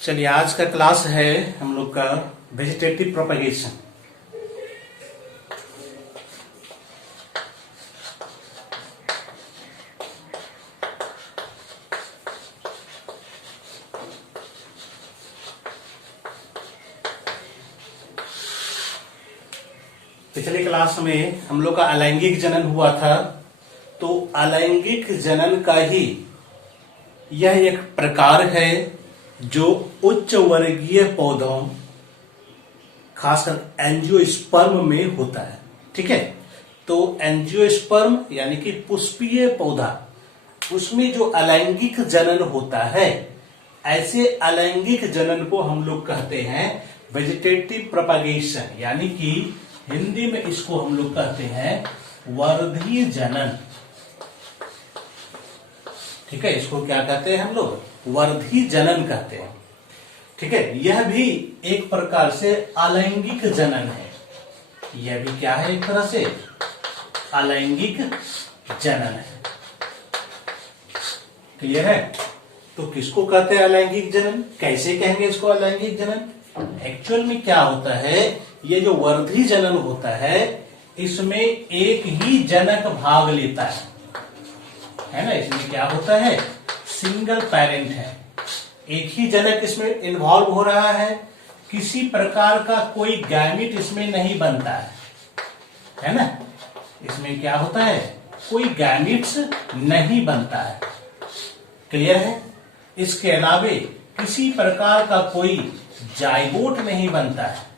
चलिए आज का क्लास है हम लोग का वेजिटेटिव प्रोपगेशन। पिछले क्लास में हम लोग का अलैंगिक जनन हुआ था, तो अलैंगिक जनन का ही यह एक प्रकार है जो उच्च वर्गीय पौधों खासकर एंजियोस्पर्म में होता है। ठीक है, तो एंजियोस्पर्म यानी कि पुष्पीय पौधा, उसमें जो अलैंगिक जनन होता है, ऐसे अलैंगिक जनन को हम लोग कहते हैं वेजिटेटिव प्रोपगेशन, यानी कि हिंदी में इसको हम लोग कहते हैं वर्धी जनन। ठीक है, इसको क्या कहते हैं हम लोग? वर्धी जनन कहते हैं। ठीक है, यह भी एक प्रकार से अलैंगिक जनन है। यह भी क्या है? एक तरह से अलैंगिक जनन है। क्लियर है? तो किसको कहते हैं अलैंगिक जनन? कैसे कहेंगे इसको अलैंगिक जनन? एक्चुअल में क्या होता है, ये जो वर्धी जनन होता है, इसमें एक ही जनक भाग लेता है ना। इसमें क्या होता है? सिंगल पेरेंट है, एक ही जनक इसमें इन्वॉल्व हो रहा है। किसी प्रकार का कोई गैमिट इसमें नहीं बनता है ना। इसमें क्या होता है? कोई गैमिट्स नहीं बनता है। क्लियर है? इसके अलावे किसी प्रकार का कोई जाइगोट नहीं बनता है।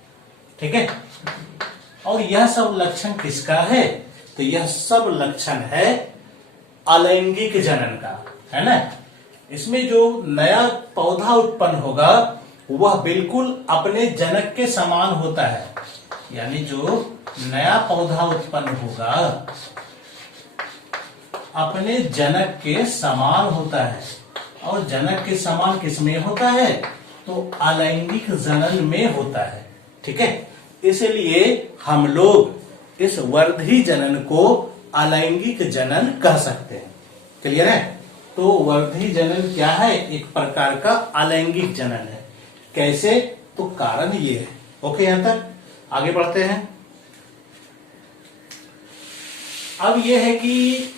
ठीक है, और यह सब लक्षण किसका है? तो यह सब लक्षण है अलैंगिक जनन का, है ना। इसमें जो नया पौधा उत्पन्न होगा वह बिल्कुल अपने जनक के समान होता है। यानी जो नया पौधा उत्पन्न होगा अपने जनक के समान होता है। और जनक के समान किसमें होता है? तो अलैंगिक जनन में होता है। ठीक है, इसलिए हम लोग इस वर्धी जनन को अलैंगिक जनन कह सकते हैं। क्लियर है? तो वर्धी जनन क्या है? एक प्रकार का अलैंगिक जनन है। कैसे? तो कारण ये है। ओके, यहां तक आगे बढ़ते हैं। अब यह है कि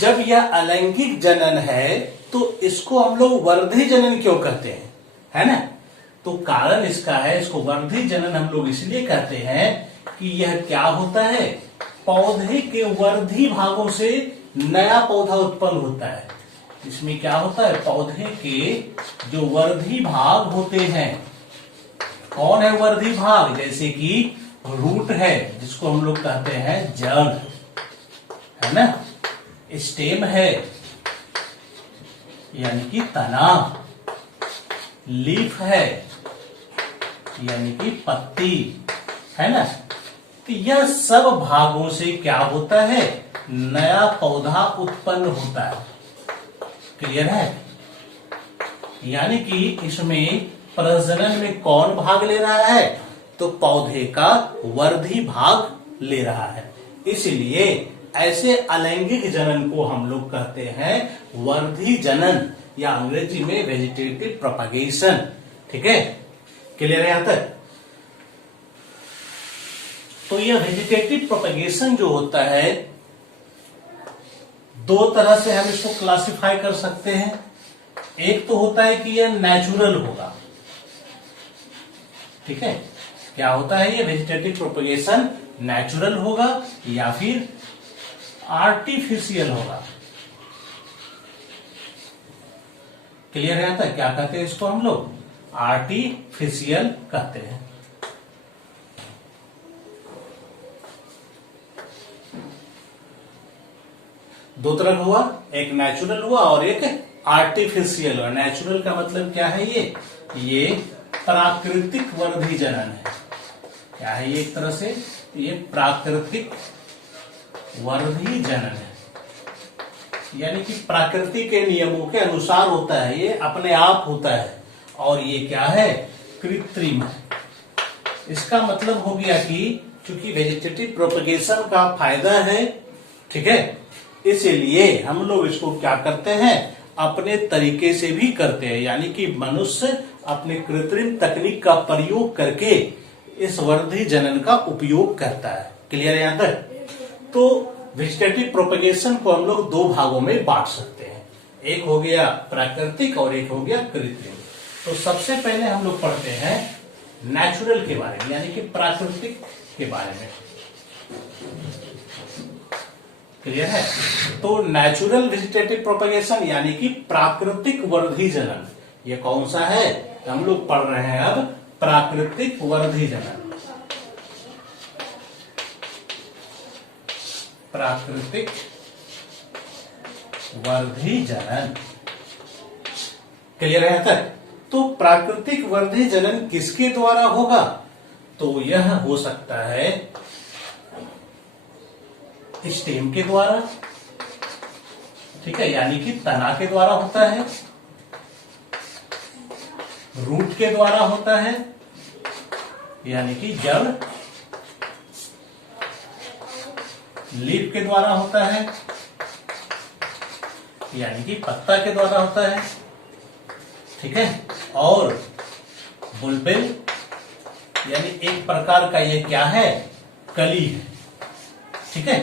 जब यह अलैंगिक जनन है तो इसको हम लोग वर्धी जनन क्यों कहते हैं, है ना। तो कारण इसका है, इसको वर्धी जनन हम लोग इसलिए कहते हैं कि यह क्या होता है, पौधे के वर्धी भागों से नया पौधा उत्पन्न होता है। इसमें क्या होता है? पौधे के जो वर्धी भाग होते हैं, कौन है वर्धी भाग? जैसे कि रूट है, जिसको हम लोग कहते हैं जड़, है ना। स्टेम है यानी कि तना, लीफ है यानी कि पत्ती, है ना। तो यह सब भागों से क्या होता है? नया पौधा उत्पन्न होता है। क्लियर है? यानी कि इसमें प्रजनन में कौन भाग ले रहा है? तो पौधे का वर्धी भाग ले रहा है। इसलिए ऐसे अलैंगिक जनन को हम लोग कहते हैं वर्धी जनन, या अंग्रेजी में वेजिटेटिव प्रोपगेशन। ठीक है, क्लियर है यहां तक? तो यह वेजिटेटिव प्रोपगेशन जो होता है, दो तरह से हम इसको क्लासिफाई कर सकते हैं। एक तो होता है कि यह नेचुरल होगा। ठीक है, क्या होता है? ये वेजिटेटिव प्रोपगेशन नेचुरल होगा या फिर आर्टिफिशियल होगा। क्लियर है यहां तक? क्या कहते हैं इसको हम लोग? आर्टिफिशियल कहते हैं। दो तरह का हुआ, एक नेचुरल हुआ और एक आर्टिफिशियल हुआ। नेचुरल का मतलब क्या है? ये प्राकृतिक वर्धी जनन है। क्या है ये? एक तरह से ये प्राकृतिक वर्धी जनन है, यानी कि प्रकृति के नियमों के अनुसार होता है, ये अपने आप होता है। और ये क्या है? कृत्रिम है। इसका मतलब हो गया कि चूंकि वेजिटेटिव प्रोपगेशन का फायदा है, ठीक है, इसलिए हम लोग इसको क्या करते हैं? अपने तरीके से भी करते हैं। यानी कि मनुष्य अपने कृत्रिम तकनीक का प्रयोग करके इस वर्धी जनन का उपयोग करता है। क्लियर है यहां तक? तो वेजिटेटिव प्रोपेगेशन को हम लोग दो भागों में बांट सकते हैं, एक हो गया प्राकृतिक और एक हो गया कृत्रिम। तो सबसे पहले हम लोग पढ़ते हैं नेचुरल के बारे में, यानी कि प्राकृतिक के बारे में। क्लियर है? तो नेचुरल वेजिटेटिव प्रोपेगेशन यानी कि प्राकृतिक वर्धी जनन, ये कौन सा है? हम लोग पढ़ रहे हैं अब प्राकृतिक वर्धी जनन। प्राकृतिक वर्धी जनन। क्लियर है तक? तो प्राकृतिक वर्धी जनन किसके द्वारा होगा? तो यह हो सकता है स्टेम के द्वारा, ठीक है, यानी कि तना के द्वारा होता है, रूट के द्वारा होता है यानी कि जड़, लीफ के द्वारा होता है यानी कि पत्ता के द्वारा होता है, ठीक है, और बुलबिल यानी एक प्रकार का ये क्या है? कली है, ठीक है।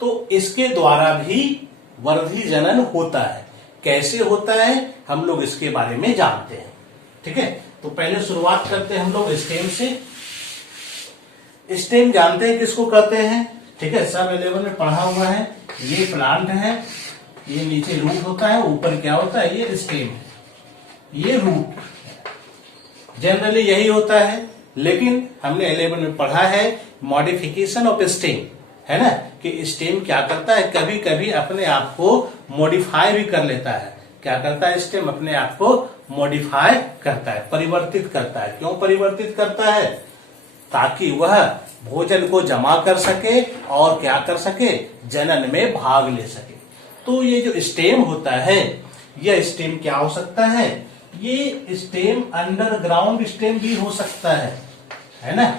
तो इसके द्वारा भी वर्धी जनन होता है। कैसे होता है हम लोग इसके बारे में जानते हैं, ठीक है। तो पहले शुरुआत करते हैं हम लोग स्टेम से। स्टेम जानते हैं किसको कहते हैं, ठीक है, सब 11 में पढ़ा हुआ है। ये प्लांट है, ये नीचे रूट होता है, ऊपर क्या होता है? ये स्टेम है, ये रूट। जनरली यही होता है, लेकिन हमने 11 में पढ़ा है मॉडिफिकेशन ऑफ स्टेम, है ना, कि स्टेम क्या करता है, कभी कभी अपने आप को मॉडिफाई भी कर लेता है। क्या करता है स्टेम? अपने आप को मॉडिफाई करता है, परिवर्तित करता है। क्यों परिवर्तित करता है? ताकि वह भोजन को जमा कर सके और क्या कर सके? जनन में भाग ले सके। तो ये जो स्टेम होता है, यह स्टेम क्या हो सकता है? ये स्टेम अंडरग्राउंड स्टेम भी हो सकता है ना।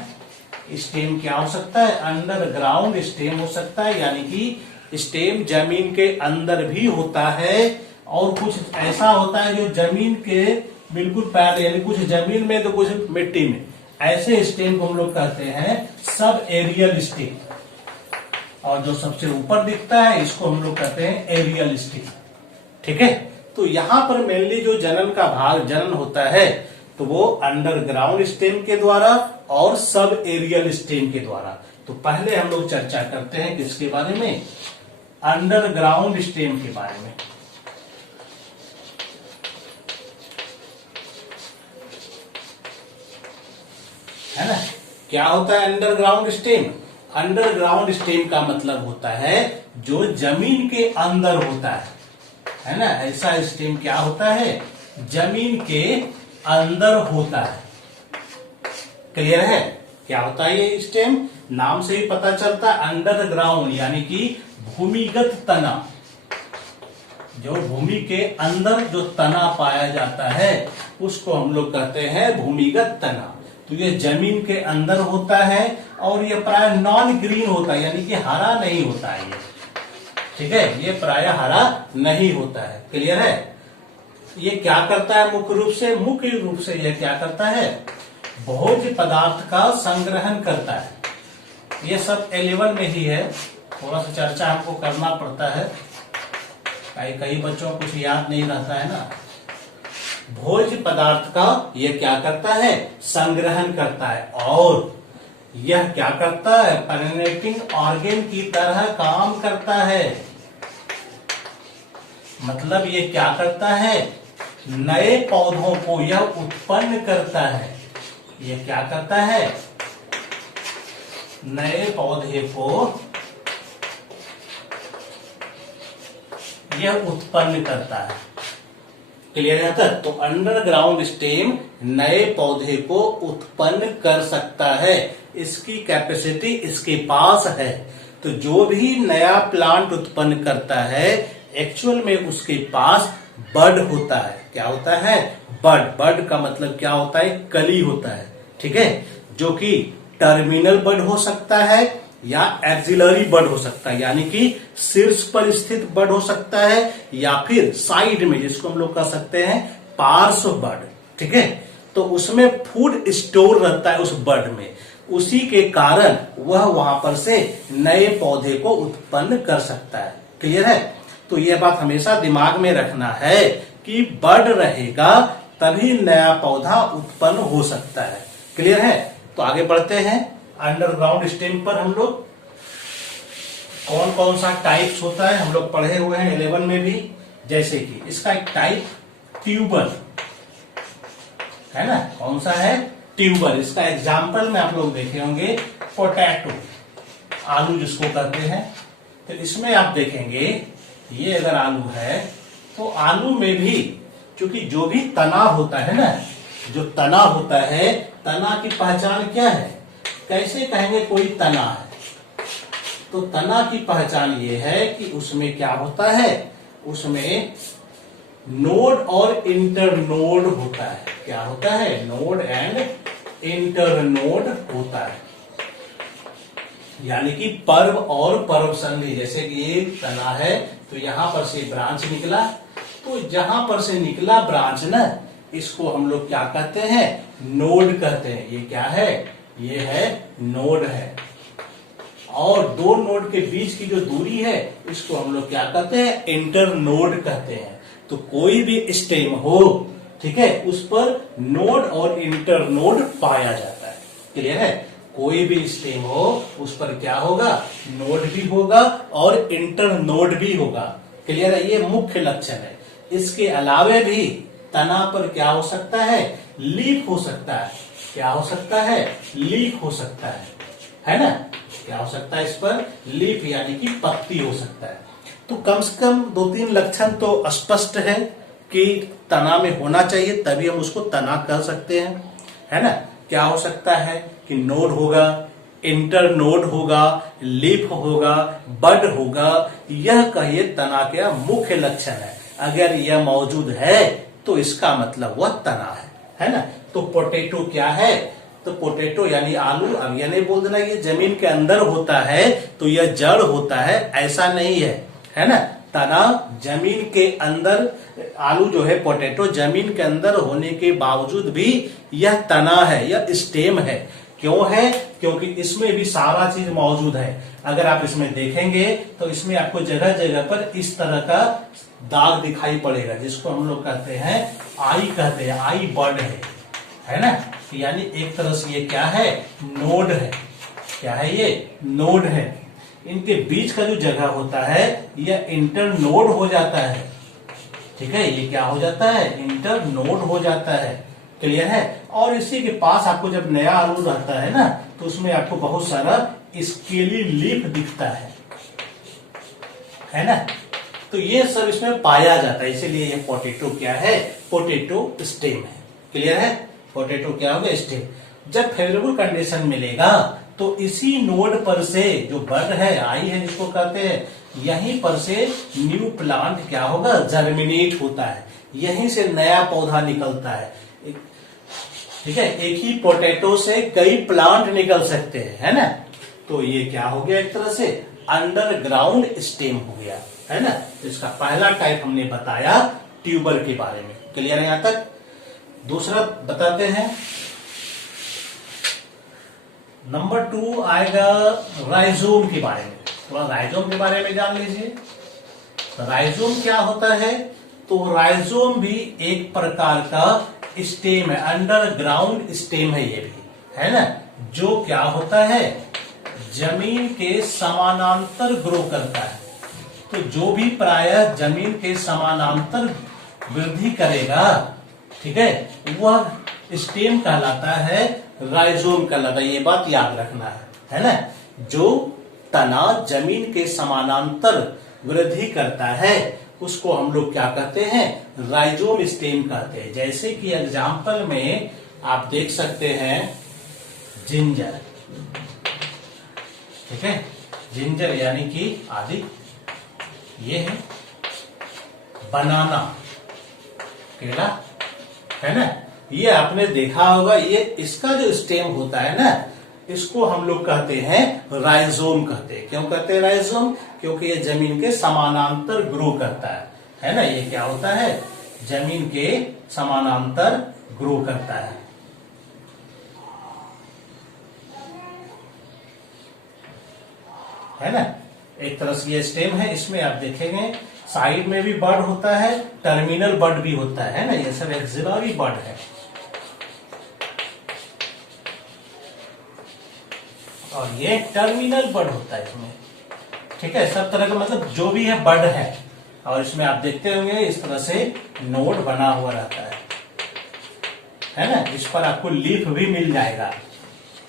स्टेम क्या हो सकता है? अंडरग्राउंड स्टेम हो सकता है, यानी कि स्टेम जमीन के अंदर भी होता है और कुछ ऐसा होता है जो जमीन के बिल्कुल पैर, यानी कुछ जमीन में तो कुछ मिट्टी में। ऐसे स्टेम को हम लोग कहते हैं सब एरियल स्टेम, और जो सबसे ऊपर दिखता है इसको हम लोग कहते हैं एरियल स्टेम, ठीक है। तो यहां पर मेनली जो जनन का भाग जनन होता है तो वो अंडरग्राउंड स्टेम के द्वारा और सब एरियल स्टेम के द्वारा। तो पहले हम लोग चर्चा करते हैं किसके बारे में? अंडरग्राउंड स्टेम के बारे में। है ना, क्या होता है अंडरग्राउंड स्टेम? अंडरग्राउंड स्टेम का मतलब होता है जो जमीन के अंदर होता है ना। ऐसा स्टेम क्या होता है? जमीन के अंदर होता है। क्लियर है? क्या होता है ये स्टेम? नाम से ही पता चलता है, अंडरग्राउंड यानी कि भूमिगत तना। जो भूमि के अंदर जो तना पाया जाता है उसको हम लोग कहते हैं भूमिगत तना। तो ये जमीन के अंदर होता है और ये प्राय नॉन ग्रीन होता है, यानी कि हरा नहीं होता है ये, ठीक है, ये प्राय हरा नहीं होता है। क्लियर है? ये क्या करता है मुख्य रूप से ये क्या करता है? भोज्य पदार्थ का संग्रहण करता है। ये सब 11 में ही है, थोड़ा सा चर्चा हमको करना पड़ता है, कई बच्चों को कुछ याद नहीं रहता है ना। भोज्य पदार्थ का ये क्या करता है? संग्रहण करता है, और यह क्या करता है? पॉलिनेटिंग ऑर्गेन की तरह काम करता है। मतलब ये क्या करता है? नए पौधों को यह उत्पन्न करता है। ये क्या करता है? नए पौधे को यह उत्पन्न करता है। क्लियर है तक? तो अंडरग्राउंड स्टेम नए पौधे को उत्पन्न कर सकता है, इसकी कैपेसिटी इसके पास है। तो जो भी नया प्लांट उत्पन्न करता है एक्चुअल में उसके पास बड होता है। क्या होता है? बड। बड का मतलब क्या होता है? कली होता है, ठीक है, जो कि टर्मिनल बड हो सकता है या एक्सिलरी बड हो सकता है, यानी कि शीर्ष पर स्थित बड हो सकता है, या फिर साइड में जिसको हम लोग कह सकते हैं पार्श्व बड, ठीक है। तो उसमें फूड स्टोर रहता है उस बड में, उसी के कारण वह वहां पर से नए पौधे को उत्पन्न कर सकता है। क्लियर है? तो यह बात हमेशा दिमाग में रखना है कि बड रहेगा तभी नया पौधा उत्पन्न हो सकता है। क्लियर है? तो आगे बढ़ते हैं। अंडरग्राउंड स्टेम पर हम लोग कौन कौन सा टाइप्स होता है हम लोग पढ़े हुए हैं 11 में भी। जैसे कि इसका एक टाइप ट्यूबर है ना, कौन सा है? ट्यूबर। इसका एग्जाम्पल में आप लोग देखे होंगे पोटैटो, आलू जिसको कहते हैं। तो इसमें आप देखेंगे ये अगर आलू है तो आलू में भी क्योंकि जो भी तना होता है ना, जो तना होता है, तना की पहचान क्या है? कैसे कहेंगे कोई तना है? तो तना की पहचान ये है कि उसमें क्या होता है, उसमें नोड और इंटरनोड होता है। क्या होता है? नोड एंड इंटरनोड होता है, यानी कि पर्व और पर्व संधि। जैसे कि ये तना है तो यहां पर से ब्रांच निकला, तो जहां पर से निकला ब्रांच ना, इसको हम लोग क्या कहते हैं? नोड कहते हैं। ये क्या है? ये है नोड है। और दो नोड के बीच की जो दूरी है इसको हम लोग क्या कहते हैं? इंटरनोड कहते हैं। तो कोई भी स्टेम हो, ठीक है, उस पर नोड और इंटरनोड पाया जाता है। क्लियर है? कोई भी स्टेम हो उस पर क्या होगा? नोड भी होगा और इंटरनोड भी होगा। क्लियर है? ये मुख्य लक्षण है। इसके अलावे भी तना पर क्या हो सकता है? लीफ हो सकता है। क्या हो सकता है? लीफ हो सकता है ना? क्या हो सकता है इस पर? लीफ, यानी कि पत्ती हो सकता है। तो कम से कम 2-3 लक्षण तो स्पष्ट है कि तना में होना चाहिए, तभी हम उसको तना कह सकते हैं, है ना? क्या हो सकता है कि नोड होगा, इंटरनोड होगा, लीफ होगा, बड होगा। यह कहिए तना का मुख्य लक्षण है। अगर यह मौजूद है तो इसका मतलब वह तना है ना? तो पोटैटो क्या है? तो पोटैटो यानी आलू, अब यह नहीं बोल देना ये जमीन के अंदर होता है तो यह जड़ होता है, ऐसा नहीं है ना? तना जमीन के अंदर, आलू जो है पोटैटो जमीन के अंदर होने के बावजूद भी यह तना है, यह स्टेम है। क्यों है? क्योंकि इसमें भी सारा चीज मौजूद है। अगर आप इसमें देखेंगे तो इसमें आपको जगह जगह पर इस तरह का दाग दिखाई पड़ेगा, जिसको हम लोग कहते हैं आई, कहते हैं आई बड है ना? यानी एक तरह से ये क्या है? नोड है। क्या है ये? नोड है। इनके बीच का जो जगह होता है यह इंटरनोड हो जाता है। ठीक है? ये क्या हो जाता है? इंटरनोड हो जाता है। क्लियर है? और इसी के पास आपको जब नया आलू रहता है ना, तो उसमें आपको बहुत सारा स्केली लीफ दिखता है ना? तो ये सब इसमें पाया जाता है, इसीलिए ये पोटैटो क्या है? पोटैटो स्टेम है। क्लियर है? पोटैटो क्या होगा? स्टेम। जब फेवरेबल कंडीशन मिलेगा तो इसी नोड पर से जो बड है, आई है जिसको कहते हैं, यहीं पर से न्यू प्लांट क्या होगा? जर्मिनेट होता है। यहीं से नया पौधा निकलता है। ठीक है? एक ही पोटैटो से कई प्लांट निकल सकते हैं, है ना? तो ये क्या हो गया? एक तरह से अंडरग्राउंड स्टेम हो गया, है ना? तो इसका पहला टाइप हमने बताया ट्यूबर के बारे में। क्लियर है यहां तक? दूसरा बताते हैं। नंबर 2 आएगा राइजोम के बारे में। थोड़ा राइजोम के बारे में जान लीजिए। राइजोम क्या होता है? तो राइजोम भी एक प्रकार का स्टेम है, अंडरग्राउंड स्टेम है ये भी, है ना? जो क्या होता है? जमीन के समानांतर ग्रो करता है। तो जो भी प्रायः जमीन के समानांतर वृद्धि करेगा, ठीक है, वह स्टेम कहलाता है, राइजोम कहलाता है। ये बात याद रखना है ना? जो तना जमीन के समानांतर वृद्धि करता है उसको हम लोग क्या कहते हैं? राइजोम स्टेम कहते हैं। जैसे कि एग्जाम्पल में आप देख सकते हैं जिंजर, ठीक है? जिंजर यानी कि आदि। ये है बनाना, केला, है ना? ये आपने देखा होगा। ये इसका जो स्टेम होता है ना, इसको हम लोग कहते हैं राइजोम कहते हैं। क्यों कहते हैं राइजोम? क्योंकि ये जमीन के समानांतर ग्रो करता है ना? ये क्या होता है? जमीन के समानांतर ग्रो करता है। है ना। एक तरह से ये स्टेम है, इसमें आप देखेंगे साइड में भी बड होता है, टर्मिनल बड भी होता है ना, ये सब एक्सिलरी बड है। और ये टर्मिनल बड होता है इसमें, ठीक है। सब तरह का मतलब जो भी है बड है। और इसमें आप देखते होंगे इस तरह से नोड बना हुआ रहता है ना। इस पर आपको लीफ भी मिल जाएगा।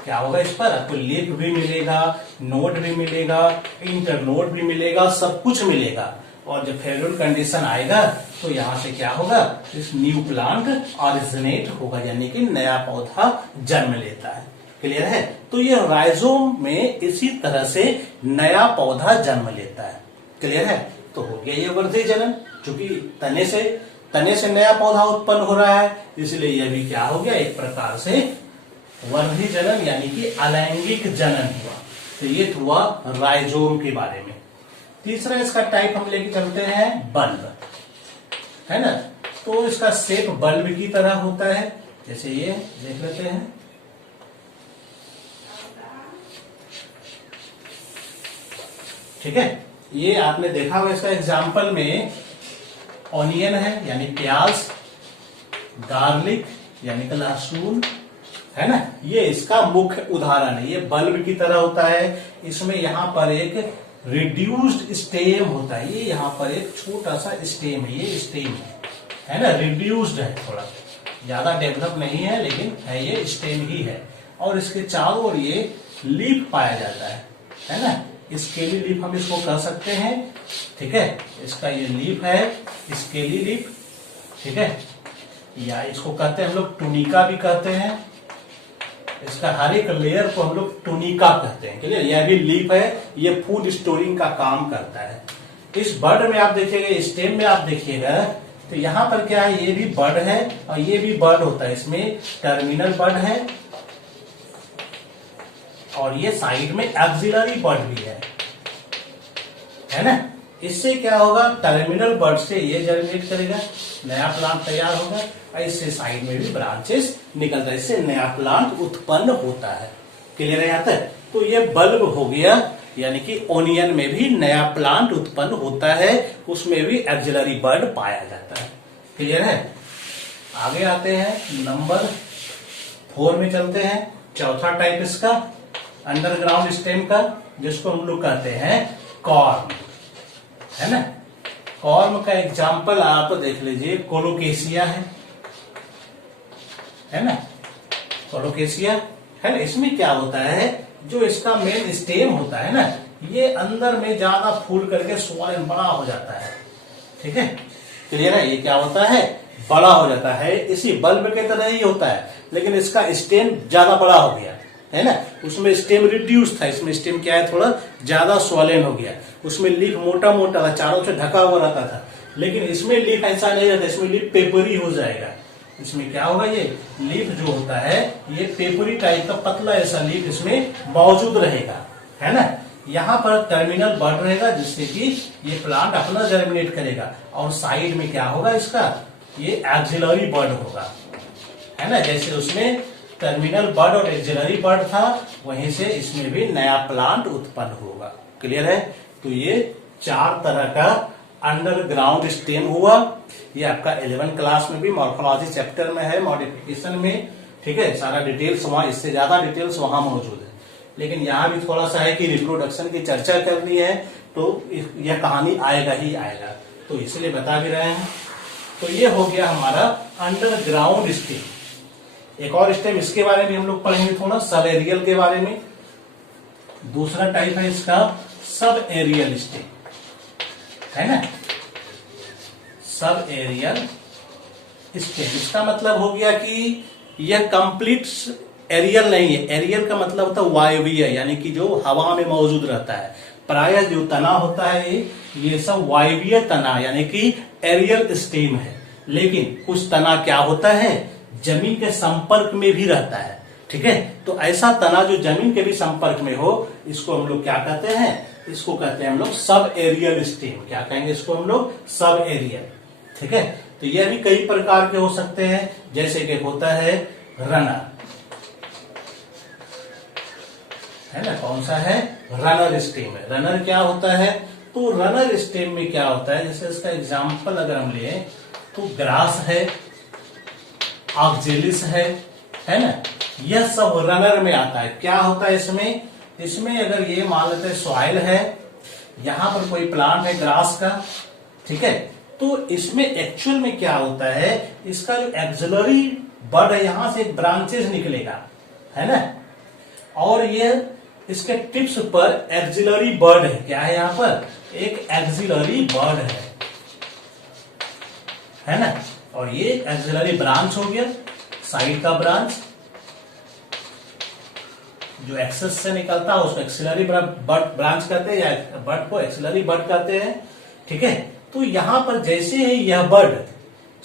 क्या होगा, इस पर आपको लीफ भी मिलेगा, नोड भी मिलेगा, इंटरनोड भी मिलेगा, सब कुछ मिलेगा। और जब फेवरेबल कंडीशन आएगा तो यहां से क्या होगा, इस न्यू प्लांट ऑरिजिनेट होगा, यानी कि नया पौधा जन्म लेता है। क्लियर है। तो ये राइजोम में इसी तरह से नया पौधा जन्म लेता है। क्लियर है। तो हो गया ये वर्धी जनन, चूंकि तने से नया पौधा उत्पन्न हो रहा है, इसलिए यह भी क्या हो गया, एक प्रकार से वर्धी जनन यानी कि अलैंगिक जनन हुआ। तो ये हुआ राइजोम के बारे में। तीसरा इसका टाइप हम लेके चलते हैं बल्ब, है ना। तो इसका शेप बल्ब की तरह होता है, जैसे ये देख लेते हैं। ठीक है। ये आपने देखा हुआ, इसका एग्जाम्पल में ऑनियन है यानी प्याज, गार्लिक यानी कि लहसुन, है ना। ये इसका मुख्य उदाहरण है। ये बल्ब की तरह होता है। इसमें यहां पर एक रिड्यूस्ड स्टेम होता है। ये यहां पर एक छोटा सा स्टेम है, ये स्टेम है ना, रिड्यूस्ड है, थोड़ा ज्यादा डेवलप नहीं है, लेकिन है ये स्टेम ही है। और इसके चारों ओर ये लीफ पाया जाता है ना। स्केली लीफ हम इसको कह सकते हैं, ठीक है। इसका ये लीफ है स्केली लीफ, ठीक है। या इसको कहते हैं हम लोग टूनिका भी कहते हैं। इसका हर एक लेयर को हम लोग टूनिका कहते हैं। क्लियर। यह भी लीफ है, ये फूड स्टोरिंग का काम करता है। इस बर्ड में आप देखिएगा, स्टेम में आप देखिएगा, तो यहां पर क्या है, ये भी बर्ड है और ये भी बर्ड होता है। इसमें टर्मिनल बर्ड है और ये साइड में एक्सिलरी बर्ड भी है ना। इससे क्या होगा, टर्मिनल बर्ड से ये जर्मिनेट करेगा, नया प्लांट तैयार होगा और इससे साइड में भी ब्रांचेस निकलता है, इससे नया प्लांट उत्पन्न होता है। क्लियर है यहाँ तक। तो ये बल्ब हो गया, यानी कि ओनियन में भी नया प्लांट उत्पन्न होता है, उसमें भी एक्सिलरी बर्ड पाया जाता है। क्लियर है। आगे आते हैं नंबर 4 में चलते हैं। चौथा टाइप इसका अंडरग्राउंड स्टेम का, जिसको हम लोग कहते हैं कॉर्म, है ना। कॉर्म का एग्जाम्पल आप देख लीजिए, कोलोकेशिया है ना। कोलोकेशिया है ना। इसमें क्या होता है, जो इसका मेन स्टेम होता है ना, ये अंदर में ज्यादा फूल करके स्वॉलन बड़ा हो जाता है। ठीक है। क्लियर है। ये क्या होता है, बड़ा हो जाता है। इसी बल्ब के तरह ही होता है, लेकिन इसका स्टेम ज्यादा बड़ा हो गया, है ना। उसमें स्टेम रिड्यूस था, इसमें स्टेम क्या है, थोड़ा ज्यादा स्वॉलन हो गया। उसमें लीफ मोटा मोटा था, चारों से ढका हुआ रहता था, लेकिन इसमें लीफ ऐसा नहीं रहता। इसमें लीफ पेपरी हो जाएगा। इसमें क्या होगा, ये लीफ जो होता है ये पेपरी टाइप का पतला ऐसा लीफ इसमें मौजूद रहेगा, है ना। यहाँ पर टर्मिनल बढ़ रहेगा, जिससे कि ये प्लांट अपना जर्मिनेट करेगा। और साइड में क्या होगा, इसका ये एक्सिलरी बर्ड होगा, है ना। जैसे उसमें टर्मिनल बर्ड और एक्सिलरी बर्ड था, वहीं से इसमें भी नया प्लांट उत्पन्न होगा। क्लियर है। तो ये 4 तरह का अंडरग्राउंड स्टेम हुआ। ये आपका 11 क्लास में भी मॉर्फोलॉजी चैप्टर में है, मॉडिफिकेशन में, ठीक है। सारा डिटेल्स वहां, इससे ज्यादा डिटेल्स वहां मौजूद है, लेकिन यहाँ भी थोड़ा सा है कि रिप्रोडक्शन की चर्चा करनी है, तो यह कहानी आएगा ही आएगा, तो इसलिए बता भी रहे हैं। तो ये हो गया हमारा अंडरग्राउंड स्टेम। एक और स्टेम इसके बारे में हम लोग पढ़ेंगे थोड़ा, सब एरियल के बारे में। दूसरा टाइप है इसका सब एरियल स्टेम, है ना। सब एरियल स्टेम, इसका मतलब हो गया कि यह कंप्लीट एरियल नहीं है। एरियल का मतलब होता है वायवीय, यानी कि जो हवा में मौजूद रहता है। प्रायः जो तना होता है ये सब वायवीय तना, यानी कि एरियल स्टेम है। लेकिन कुछ तना क्या होता है, जमीन के संपर्क में भी रहता है, ठीक है। तो ऐसा तना जो जमीन के भी संपर्क में हो, इसको हम लोग क्या कहते हैं, इसको कहते हैं हम लोग सब एरियल स्टेम। क्या कहेंगे इसको हम लोग, सब एरियल, ठीक है। तो यह भी कई प्रकार के हो सकते हैं, जैसे कि होता है रनर, है ना, कौन सा है, रनर स्टेम है। रनर क्या होता है, तो रनर स्टेम में क्या होता है, जैसे इसका एग्जांपल अगर हम ले तो ग्रास है, ऑक्जेलिस है ना, यह सब रनर में आता है। क्या होता है इसमें अगर ये मान लेते हैं सॉइल है, यहां पर कोई प्लांट है ग्रास का, ठीक है, तो इसमें एक्चुअल में क्या होता है, इसका जो एक्सिलरी बड है यहां से एक ब्रांचेस निकलेगा, है ना, और ये इसके टिप्स पर एक्सिलरी बर्ड है। क्या है यहां पर, एक एक्सिलरी बर्ड है ना, और ये एक्सिलरी ब्रांच हो गया, साइड का ब्रांच जो एक्सेस से निकलता है उसको एक्सिलरी ब्रांच कहते हैं, या बर्ड को एक्सिलरी बर्ड कहते हैं, ठीक है। तो यहां पर जैसे ही यह बर्ड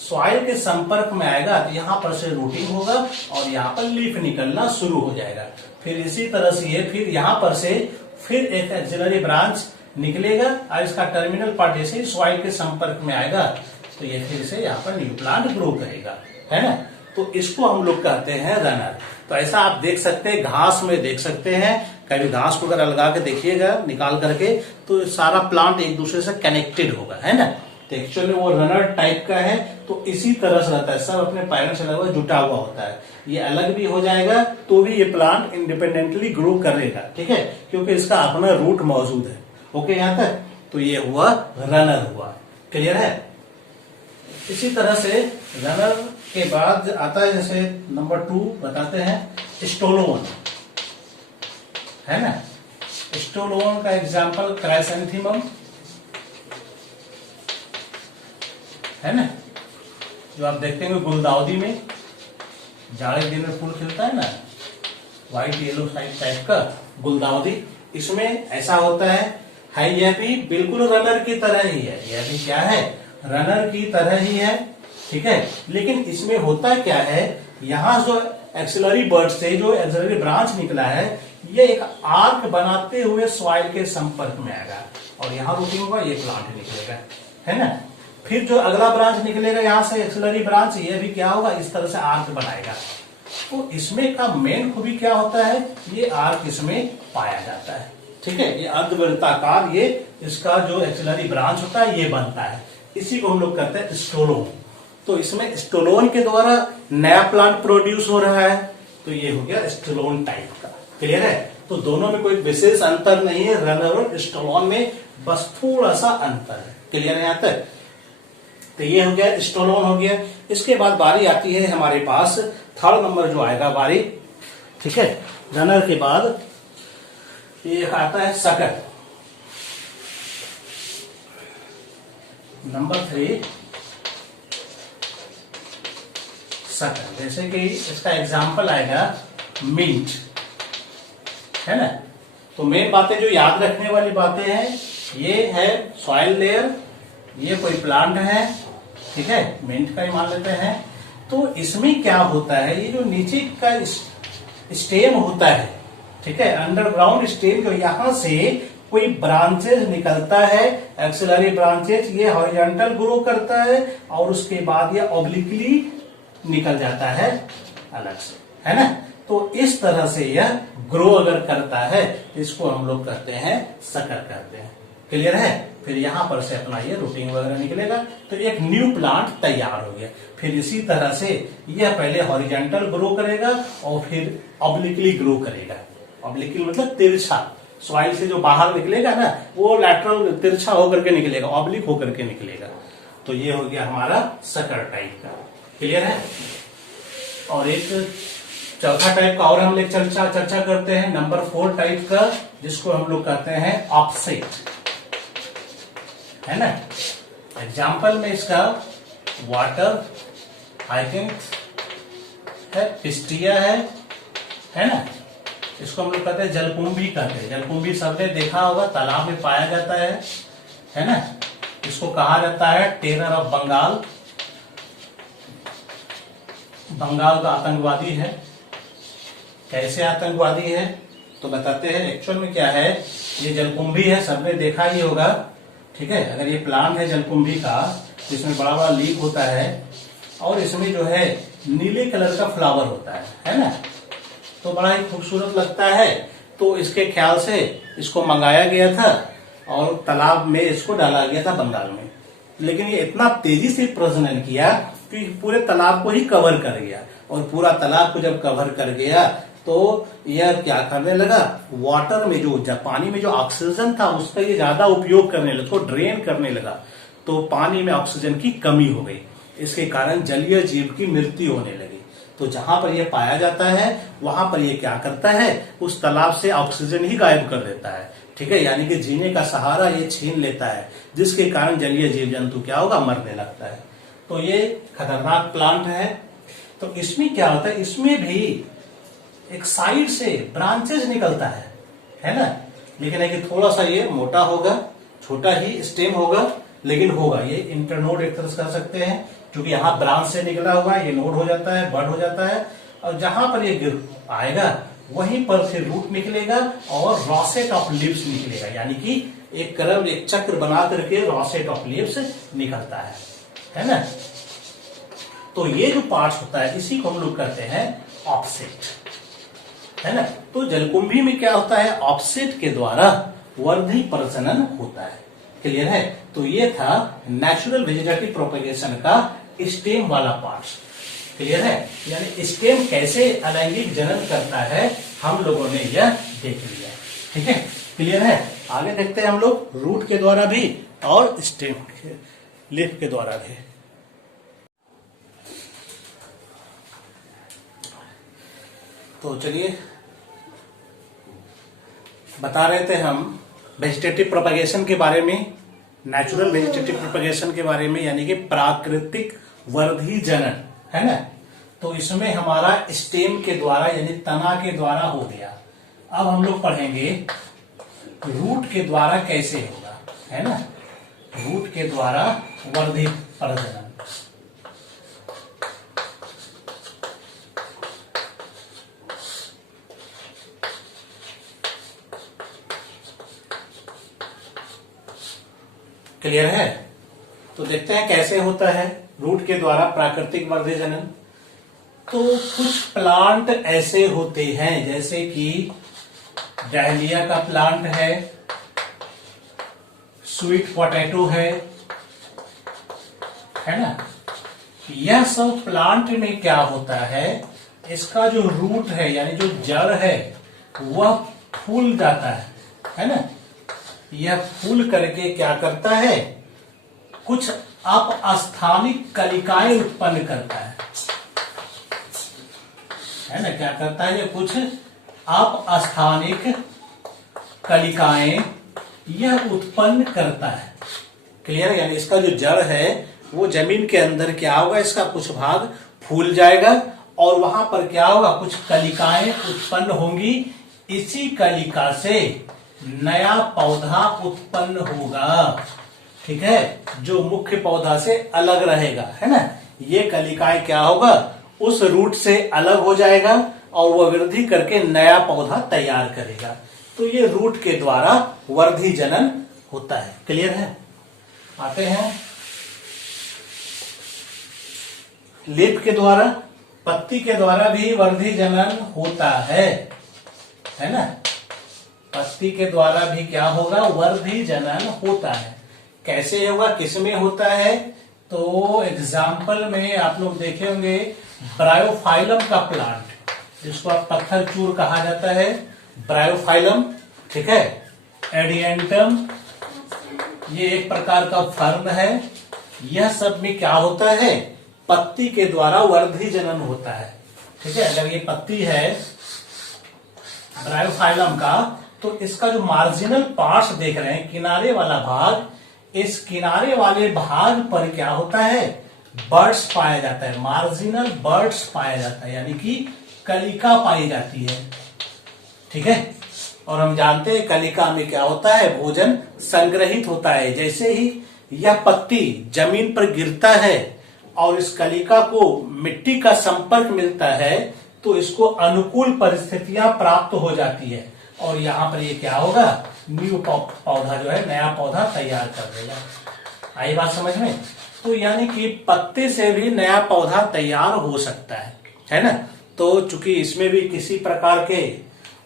सॉइल के संपर्क में आएगा तो यहां पर से रूटिंग होगा और यहां पर लीफ निकलना शुरू हो जाएगा। फिर इसी तरह से ये फिर यहां पर से फिर एक एक्सिलरी ब्रांच निकलेगा और इसका टर्मिनल पार्ट जैसे ही सॉइल के संपर्क में आएगा तो ये फिर से यहाँ पर न्यू प्लांट ग्रो करेगा, है ना। तो इसको हम लोग कहते हैं रनर। तो ऐसा आप देख सकते हैं, घास में देख सकते हैं, कभी घास को अगर अलगा के देखिएगा निकाल करके तो सारा प्लांट एक दूसरे से कनेक्टेड होगा, है ना। तो एक्चुअली वो रनर टाइप का है, तो इसी तरह से रहता है, सब अपने पैरेंट्स से अलग जुटा हुआ होता है। ये अलग भी हो जाएगा तो भी ये प्लांट इंडिपेंडेंटली ग्रो करेगा, ठीक है, क्योंकि इसका अपना रूट मौजूद है। ओके, यहां तक तो ये हुआ रनर हुआ, क्लियर है। इसी तरह से रनर के बाद आता है जैसे नंबर 2 बताते हैं स्टोलोन, है ना। स्टोलोन का एग्जांपल क्राइसैंथेमम, है ना, जो आप देखते हैं गुलदाउदी में जाड़े दिन में फूल खिलता है ना, व्हाइट येलो टाइप का गुलदाउदी, इसमें ऐसा होता है यह भी बिल्कुल रनर की तरह ही है, यह भी क्या है, रनर की तरह ही है, ठीक है। लेकिन इसमें होता क्या है, यहां जो एक्सिलरी बर्ड से जो एक्सिलरी ब्रांच निकला है ये एक आर्क बनाते हुए सॉइल के संपर्क में आएगा और यहां रूटिंग होगा, ये प्लांट निकलेगा, है ना। फिर जो अगला ब्रांच निकलेगा यहां से एक्सिलरी ब्रांच, ये भी क्या होगा, इस तरह से आर्क बनाएगा। तो इसमें का मेन खूबी क्या होता है, ये आर्क इसमें पाया जाता है, ठीक है। ये अर्धवृत्ताकार ये इसका जो एक्सिलरी ब्रांच होता है ये बनता है, इसी को हम लोग कहते हैं स्टोलोन। तो इसमें स्टोलोन के द्वारा नया प्लांट प्रोड्यूस हो रहा है, तो ये हो गया स्टोलोन टाइप का, क्लियर है। तो दोनों में कोई विशेष अंतर नहीं है, रनर और स्टोलोन में बस थोड़ा सा अंतर है, क्लियर है यहां तक। तो ये हो गया स्टोलोन हो गया। इसके बाद बारी आती है हमारे पास थर्ड नंबर जो आएगा बारी, ठीक है, रनर के बाद ये आता है सकर, नंबर 3 सकर। जैसे कि इसका एग्जांपल आएगा मिंट, है ना। तो मेन बातें जो याद रखने वाली बातें हैं, ये है सॉइल लेयर, ये कोई प्लांट है, ठीक है, मिंट का ही मान लेते हैं। तो इसमें क्या होता है, ये जो नीचे का स्टेम होता है, ठीक है, अंडरग्राउंड स्टेम, जो यहां से कोई ब्रांचेस निकलता है, एक्सिलरी ब्रांचेस, ये हॉरिजॉन्टल ग्रो करता है और उसके बाद ये ऑब्लिकली निकल जाता है अलग से, है ना। तो इस तरह से यह ग्रो अगर करता है इसको हम लोग कहते हैं सकर कहते हैं, क्लियर है। फिर यहां पर से अपना ये रूटिंग वगैरह निकलेगा तो एक न्यू प्लांट तैयार हो गया। फिर इसी तरह से यह पहले हॉरिजॉन्टल ग्रो करेगा और फिर ऑब्लिकली ग्रो करेगा। ऑब्लिकली मतलब तिरछा, सॉइल से जो बाहर निकलेगा ना वो लैटरल तिरछा होकर के निकलेगा, ऑब्लिक होकर के निकलेगा। तो ये हो गया हमारा सकर टाइप का, क्लियर है। और एक चौथा टाइप का और हम लोग चर्चा करते हैं, नंबर 4 टाइप का, जिसको हम लोग कहते हैं ऑफसेट, है ना। एग्जाम्पल में इसका वाटर हाइकिंथ है, पिस्टिया है ना। इसको हम लोग कहते हैं जलकुंभी कहते हैं। जलकुंभी सबने देखा होगा, तालाब में पाया जाता है ना। इसको कहा जाता है टेरर ऑफ बंगाल, बंगाल का आतंकवादी है। कैसे आतंकवादी है तो बताते हैं। एक्चुअल में क्या है, ये जलकुंभी है, सबने देखा ही होगा, ठीक है। अगर ये प्लांट है जलकुंभी का, जिसमें बड़ा बड़ा लीफ होता है और इसमें जो है नीले कलर का फ्लावर होता है ना। तो बड़ा ही खूबसूरत लगता है, तो इसके ख्याल से इसको मंगाया गया था और तालाब में इसको डाला गया था बंगाल में। लेकिन ये इतना तेजी से प्रजनन किया कि पूरे तालाब को ही कवर कर गया, और पूरा तालाब को जब कवर कर गया तो यह क्या करने लगा, वाटर में जो पानी में जो ऑक्सीजन था उसका ये ज्यादा उपयोग करने लगा, उसको ड्रेन करने लगा, तो पानी में ऑक्सीजन की कमी हो गई। इसके कारण जलीय जीव की मृत्यु होने लगी। तो जहां पर यह पाया जाता है वहां पर यह क्या करता है, उस तालाब से ऑक्सीजन ही गायब कर देता है। ठीक है, यानी कि जीने का सहारा ये छीन लेता है, जिसके कारण जलीय जीव जंतु क्या होगा, मरने लगता है। तो ये खतरनाक प्लांट है। तो इसमें क्या होता है, इसमें भी एक साइड से ब्रांचेस निकलता है ना, लेकिन है कि थोड़ा सा ये मोटा होगा, छोटा ही स्टेम होगा, लेकिन होगा। ये इंटरनोड एक तरह से कर सकते हैं, क्योंकि यहाँ ब्रांच से निकला हुआ है, ये नोड हो जाता है, बड हो जाता है, और जहां पर ये गिर आएगा वहीं पर फिर रूट निकलेगा और रॉसेट ऑफ लीव्स निकलेगा, यानी कि एक क्रम, एक चक्र बना करके रॉसेट ऑफ लीव्स निकलता है ना। तो ये जो पार्ट होता है इसी को हम लोग कहते हैं ऑफसेट, है ना। तो जलकुंभी में क्या होता है, ऑफसेट के द्वारा वर्धी प्रजनन होता है। क्लियर है। तो ये था नेचुरल वेजिटेटिव प्रोपेगेशन का स्टेम वाला पार्ट। क्लियर है, यानी स्टेम कैसे अलैंगिक जनन करता है हम लोगों ने यह देख लिया। ठीक है, क्लियर है। आगे देखते हैं हम लोग रूट के द्वारा भी और स्टेम लीफ के द्वारा भी। तो चलिए बता रहे थे हम वेजिटेटिव प्रोपेगेशन के बारे में, नेचुरल वेजिटेटिव प्रोपेगेशन के बारे में, यानी कि प्राकृतिक वर्धी जनन, है ना। तो इसमें हमारा स्टेम के द्वारा यानी तना के द्वारा हो गया। अब हम लोग पढ़ेंगे रूट के द्वारा कैसे होगा, है ना। रूट के द्वारा वर्धी प्रजनन। क्लियर है। तो देखते हैं कैसे होता है रूट के द्वारा प्राकृतिक वर्धी जनन। तो कुछ प्लांट ऐसे होते हैं जैसे कि डहलिया का प्लांट है, स्वीट पोटैटो है ना। यह सब प्लांट में क्या होता है, इसका जो रूट है यानी जो जड़ है वह फूल जाता है ना। यह फूल करके क्या करता है, कुछ अपस्थानिक कलिकाएं उत्पन्न करता है ना। क्या करता है, ये कुछ अपस्थानिक कलिकाएं यह उत्पन्न करता है। क्लियर है, यानी इसका जो जड़ है वो जमीन के अंदर क्या होगा, इसका कुछ भाग फूल जाएगा और वहां पर क्या होगा, कुछ कलिकाएं उत्पन्न होंगी। इसी कलिका से नया पौधा उत्पन्न होगा। ठीक है, जो मुख्य पौधा से अलग रहेगा, है ना। ये कलिकाएं क्या होगा, उस रूट से अलग हो जाएगा और वह वृद्धि करके नया पौधा तैयार करेगा। तो ये रूट के द्वारा वर्धी जनन होता है। क्लियर है। आते हैं लीफ के द्वारा, पत्ती के द्वारा भी वर्धी जनन होता है ना। पत्ती के द्वारा भी क्या होगा, वर्धी जनन होता है। कैसे होगा, किसमें होता है, तो एग्जाम्पल में आप लोग देखे होंगे ब्रायोफाइलम का प्लांट, जिसको आप पत्थर चूर कहा जाता है, ब्रायोफाइलम। ठीक है, एडियंटम, ये एक प्रकार का फर्न है। यह सब में क्या होता है, पत्ती के द्वारा वर्धी जनन होता है। ठीक है, अगर ये पत्ती है ब्रायोफाइलम का, तो इसका जो मार्जिनल पार्ट्स देख रहे हैं, किनारे वाला भाग, इस किनारे वाले भाग पर क्या होता है, बर्ड्स पाया जाता है, मार्जिनल बर्ड्स पाया जाता है, यानी कि कलिका पाई जाती है। ठीक है, और हम जानते हैं कलिका में क्या होता है, भोजन संग्रहित होता है। जैसे ही यह पत्ती जमीन पर गिरता है और इस कलिका को मिट्टी का संपर्क मिलता है, तो इसको अनुकूल परिस्थितियां प्राप्त हो जाती है और यहां पर ये क्या होगा, न्यू पौधा जो है, नया पौधा तैयार कर देगा। आई बात समझ में। तो यानी कि पत्ते से भी नया पौधा तैयार हो सकता है ना। तो चूंकि इसमें भी किसी प्रकार के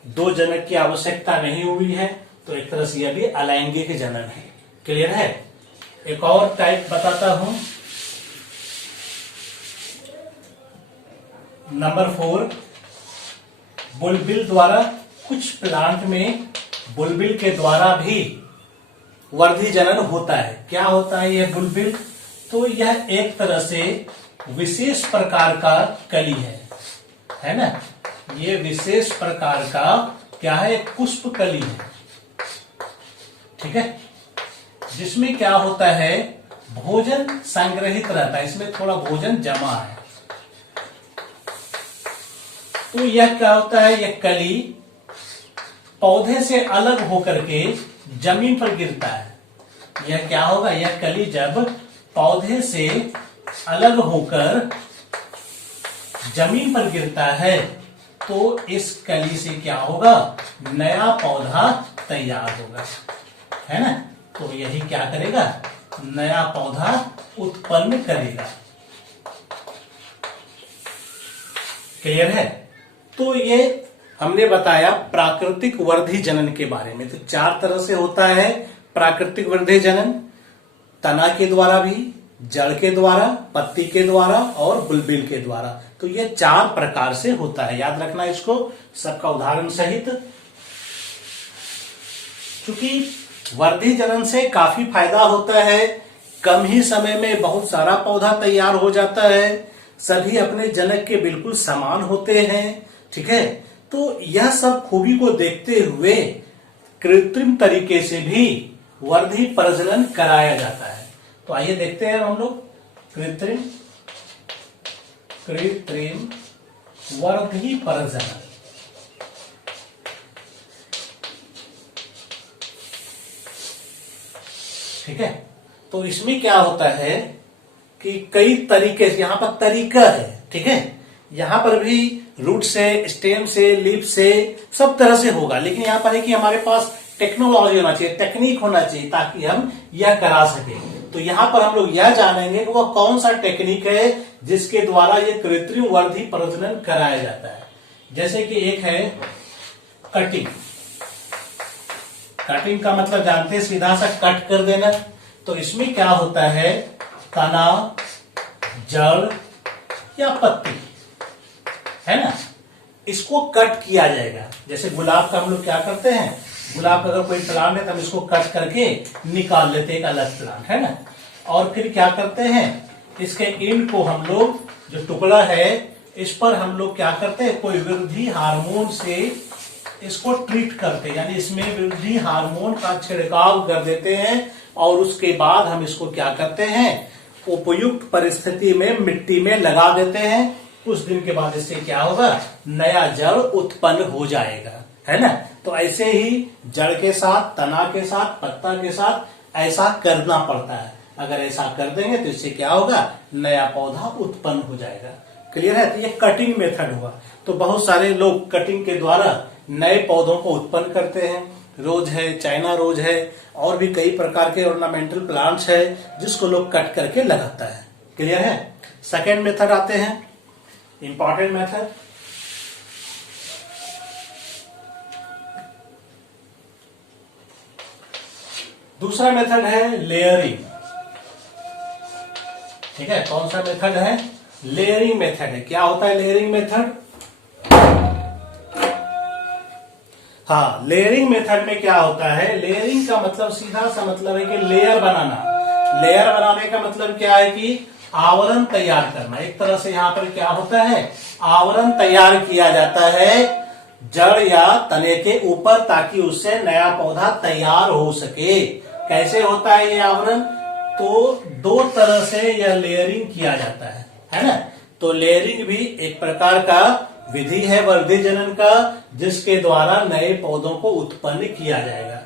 दो जनक की आवश्यकता नहीं हुई है, तो एक तरह से यह भी अलैंगिक जनन है। क्लियर है। एक और टाइप बताता हूं, नंबर 4, बुलबिल द्वारा। कुछ प्लांट में बुलबिल के द्वारा भी वर्धी जनन होता है। क्या होता है यह बुलबिल? तो यह एक तरह से विशेष प्रकार का कली है ना। ये विशेष प्रकार का क्या है? एक पुष्प कली है। ठीक है, जिसमें क्या होता है, भोजन संग्रहित रहता है, इसमें थोड़ा भोजन जमा है। तो यह क्या होता है, यह कली पौधे से अलग होकर के जमीन पर गिरता है। यह क्या होगा, यह कली जब पौधे से अलग होकर जमीन पर गिरता है तो इस कली से क्या होगा, नया पौधा तैयार होगा, है ना। तो यही क्या करेगा, नया पौधा उत्पन्न करेगा। क्लियर है। तो ये हमने बताया प्राकृतिक वर्धी जनन के बारे में। तो 4 तरह से होता है प्राकृतिक वर्धी जनन, तना के द्वारा भी, जड़ के द्वारा, पत्ती के द्वारा और बुलबिल के द्वारा। तो ये 4 प्रकार से होता है, याद रखना इसको सबका उदाहरण सहित। क्योंकि वर्धी जनन से काफी फायदा होता है, कम ही समय में बहुत सारा पौधा तैयार हो जाता है, सभी अपने जनक के बिल्कुल समान होते हैं। ठीक है, तो यह सब खूबी को देखते हुए कृत्रिम तरीके से भी वर्धी प्रजनन कराया जाता है। तो आइए देखते हैं हम लोग कृत्रिम वर्धी प्रजनन। ठीक है, तो इसमें क्या होता है कि कई तरीके से, यहां पर तरीका है। ठीक है, यहां पर भी रूट से, स्टेम से, लीफ से, सब तरह से होगा। लेकिन यहां पर है कि हमारे पास टेक्नोलॉजी होना चाहिए, टेक्निक होना चाहिए, ताकि हम यह करा सके। तो यहां पर हम लोग यह जानेंगे कि वह कौन सा टेक्निक है जिसके द्वारा यह कृत्रिम वर्धी प्रजनन कराया जाता है। जैसे कि एक है कटिंग। कटिंग का मतलब जानते हैं, सीधा सा कट कर देना। तो इसमें क्या होता है, तना, जड़ या पत्ती, है ना, इसको कट किया जाएगा। जैसे गुलाब का हम लोग क्या करते हैं, गुलाब का अगर कोई प्लांट है तो हम इसको कट करके निकाल लेते हैं, एक अलग प्लांट, है ना। और फिर क्या करते हैं, इसके इंड को हम लोग, जो टुकड़ा है, इस पर हम लोग क्या करते हैं, कोई वृद्धि हार्मोन से इसको ट्रीट करते हैं, यानी इसमें वृद्धि हार्मोन का छिड़काव कर देते हैं। और उसके बाद हम इसको क्या करते हैं, उपयुक्त परिस्थिति में मिट्टी में लगा देते हैं। कुछ दिन के बाद इससे क्या होगा, नया जड़ उत्पन्न हो जाएगा, है ना। तो ऐसे ही जड़ के साथ, तना के साथ, पत्ता के साथ ऐसा करना पड़ता है। अगर ऐसा कर देंगे तो इससे क्या होगा, नया पौधा उत्पन्न हो जाएगा। क्लियर है। तो ये कटिंग मेथड हुआ। तो बहुत सारे लोग कटिंग के द्वारा नए पौधों को उत्पन्न करते हैं। रोज है, चाइना रोज है, और भी कई प्रकार के ऑर्नामेंटल प्लांट्स है जिसको लोग कट करके लगाता है। क्लियर है। सेकेंड मेथड आते हैं, इंपॉर्टेंट मेथड। दूसरा मेथड है लेयरिंग। ठीक है, कौन सा मेथड है, लेयरिंग मेथड है। क्या होता है लेयरिंग मेथड? हाँ, लेयरिंग मेथड में क्या होता है, लेयरिंग का मतलब सीधा सा मतलब है कि लेयर बनाना। लेयर बनाने का मतलब क्या है कि आवरण तैयार करना। एक तरह से यहाँ पर क्या होता है, आवरण तैयार किया जाता है जड़ या तने के ऊपर, ताकि उससे नया पौधा तैयार हो सके। कैसे होता है ये आवरण? तो 2 तरह से यह लेयरिंग किया जाता है ना। तो लेयरिंग भी एक प्रकार का विधि है वर्धी जनन का, जिसके द्वारा नए पौधों को उत्पन्न किया जाएगा।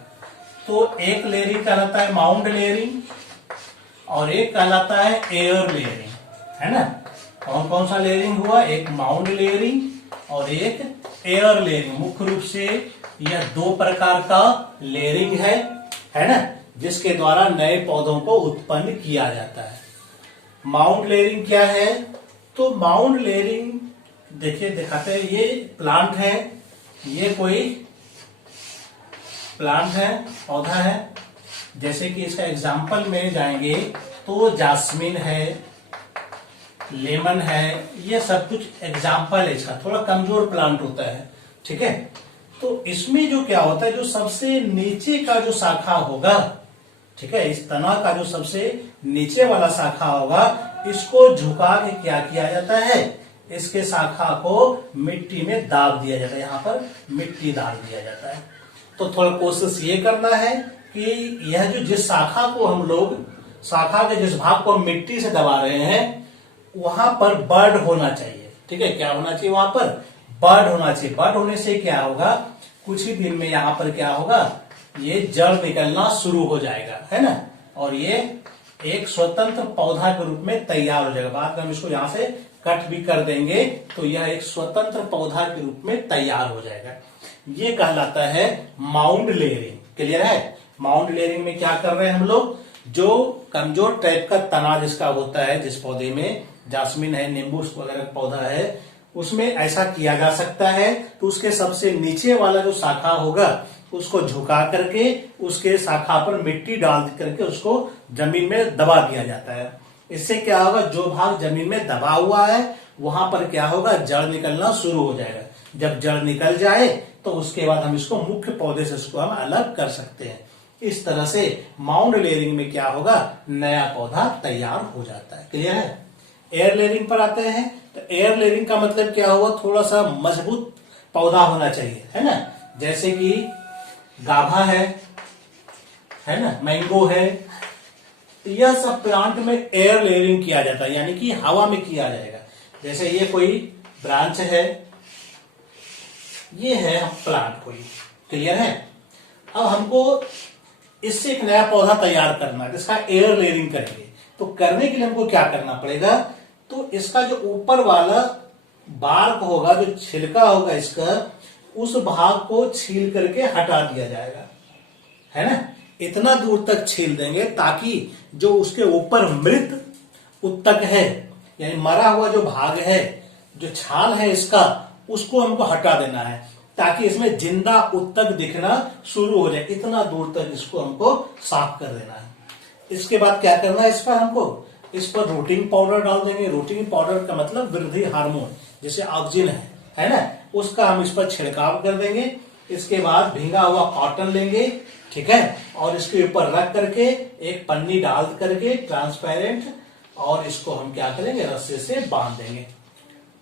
तो एक लेयरिंग कहलाता है माउंड लेयरिंग और एक कहलाता है एयर लेयरिंग, है ना। कौन कौन सा लेयरिंग हुआ, एक माउंड लेयरिंग और एक एयर लेयरिंग। मुख्य रूप से यह 2 प्रकार का लेयरिंग है ना, जिसके द्वारा नए पौधों को उत्पन्न किया जाता है। माउंड लेयरिंग क्या है? तो माउंड लेयरिंग देखिए, दिखाते हैं, ये प्लांट है, ये कोई प्लांट है, पौधा है, जैसे कि इसका एग्जाम्पल में जाएंगे तो जास्मिन है, लेमन है, ये सब कुछ एग्जाम्पल है इसका। थोड़ा कमजोर प्लांट होता है, ठीक है। तो इसमें जो क्या होता है, जो सबसे नीचे का जो शाखा होगा, ठीक है, इस तना का जो सबसे नीचे वाला शाखा होगा, इसको झुका के क्या किया जाता है, इसके शाखा को मिट्टी में दाब दिया जाता है, यहाँ पर मिट्टी डाल दिया जाता है। तो थोड़ा कोशिश ये करना है कि यह जो जिस शाखा को हम लोग, शाखा के जिस भाग को हम मिट्टी से दबा रहे हैं, वहां पर बर्ड होना चाहिए, ठीक है। क्या होना चाहिए वहां पर, बर्ड होना चाहिए। बर्ड होने से क्या होगा, कुछ ही दिन में यहाँ पर क्या होगा, ये जड़ निकलना शुरू हो जाएगा, है ना, और ये एक स्वतंत्र पौधा के रूप में तैयार हो जाएगा। बाद में हम इसको यहाँ से कट भी कर देंगे तो यह एक स्वतंत्र पौधा के रूप में तैयार हो जाएगा। ये कहलाता है माउंड लेयरिंग। क्लियर है। माउंड लेयरिंग में क्या कर रहे हैं हम लोग, जो कमजोर टाइप का तना जिसका होता है, जिस पौधे में जास्मिन है, नींबू वगैरह पौधा है, उसमें ऐसा किया जा सकता है। तो उसके सबसे नीचे वाला जो शाखा होगा उसको झुका करके उसके शाखा पर मिट्टी डाल करके उसको जमीन में दबा दिया जाता है। इससे क्या होगा, जो भाग जमीन में दबा हुआ है वहां पर क्या होगा, जड़ निकलना शुरू हो जाएगा। जब जड़ निकल जाए तो उसके बाद हम इसको मुख्य पौधे से इसको हम अलग कर सकते हैं। इस तरह से माउंड लेयरिंग में क्या होगा, नया पौधा तैयार हो जाता है। क्लियर है। एयर लेयरिंग पर आते हैं। तो एयर लेयरिंग का मतलब क्या हुआ, थोड़ा सा मजबूत पौधा होना चाहिए, है ना। जैसे कि गाभा है ना, मैंगो है, यह सब प्लांट में एयर लेयरिंग किया जाता है, यानी कि हवा में किया जाएगा। जैसे ये कोई ब्रांच है, ये है प्लांट कोई। क्लियर है। अब हमको इससे एक नया पौधा तैयार करना है, इसका एयर लेयरिंग करेंगे। तो करने के लिए हमको क्या करना पड़ेगा, तो इसका जो ऊपर वाला बार्क होगा, जो छिलका होगा इसका, उस भाग को छील करके हटा दिया जाएगा, है ना। इतना दूर तक छील देंगे ताकि जो उसके ऊपर मृत उत्तक है, यानी मरा हुआ जो भाग है, जो छाल है इसका, उसको हमको हटा देना है ताकि इसमें जिंदा उत्तक दिखना शुरू हो जाए। इतना दूर तक इसको हमको साफ कर देना है। इसके बाद क्या करना है, इस पर हमको इस पर रूटिंग पाउडर डाल देंगे। रूटिंग पाउडर का मतलब वृद्धि हार्मोन, जैसे ऑक्सिन है ना, उसका हम इस पर छिड़काव कर देंगे। इसके बाद भींगा हुआ कॉटन लेंगे, ठीक है, और इसके ऊपर रख करके एक पन्नी डाल करके ट्रांसपेरेंट, और इसको हम क्या करेंगे, रस्से से बांध देंगे।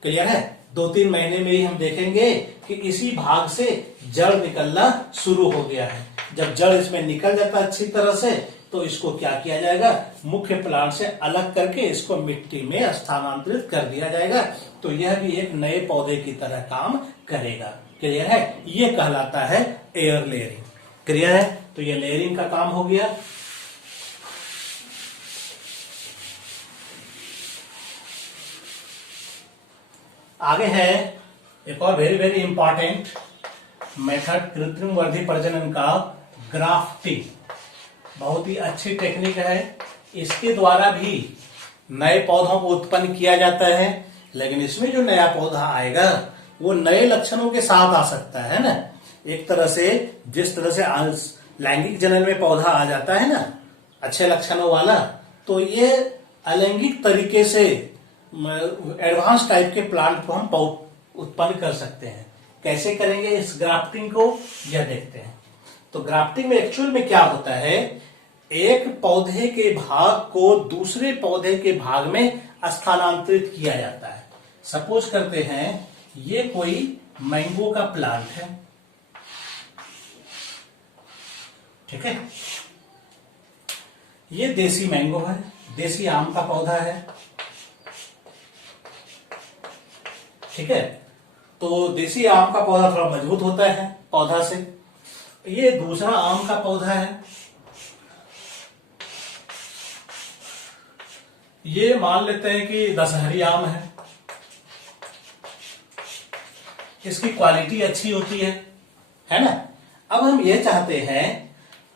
क्लियर है। 2-3 महीने में ही हम देखेंगे कि इसी भाग से जड़ निकलना शुरू हो गया है। जब जड़ इसमें निकल जाता है अच्छी तरह से, तो इसको क्या किया जाएगा, मुख्य प्लांट से अलग करके इसको मिट्टी में स्थानांतरित कर दिया जाएगा। तो यह भी एक नए पौधे की तरह काम करेगा। क्लियर है। ये कहलाता है एयर लेयरिंग। क्लियर है। तो ये लेयरिंग का काम हो गया। आगे है एक और वेरी वेरी इंपॉर्टेंट मेथड कृत्रिम वर्धी प्रजनन का, ग्राफ्टिंग। बहुत ही अच्छी टेक्निक है। इसके द्वारा भी नए पौधों को उत्पन्न किया जाता है, लेकिन इसमें जो नया पौधा आएगा वो नए लक्षणों के साथ आ सकता है ना। एक तरह से जिस तरह से लैंगिक जनन में पौधा आ जाता है ना अच्छे लक्षणों वाला, तो ये अलैंगिक तरीके से एडवांस टाइप के प्लांट को हम उत्पन्न कर सकते हैं। कैसे करेंगे इस ग्राफ्टिंग को, यह देखते हैं। तो ग्राफ्टिंग में एक्चुअल में क्या होता है, एक पौधे के भाग को दूसरे पौधे के भाग में स्थानांतरित किया जाता है। सपोज करते हैं ये कोई मैंगो का प्लांट है, ठीक है, ये देसी मैंगो है, देसी आम का पौधा है, ठीक है। तो देसी आम का पौधा थोड़ा मजबूत होता है पौधा से। ये दूसरा आम का पौधा है, ये मान लेते हैं कि दशहरी आम है, इसकी क्वालिटी अच्छी होती है ना। अब हम ये चाहते हैं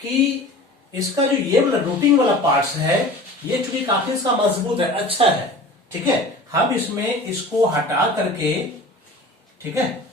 कि इसका जो ये वाला रूटिंग वाला पार्ट्स है, ये चूंकि काफी इसका मजबूत है, अच्छा है, ठीक है, हम इसमें इसको हटा करके, ठीक है,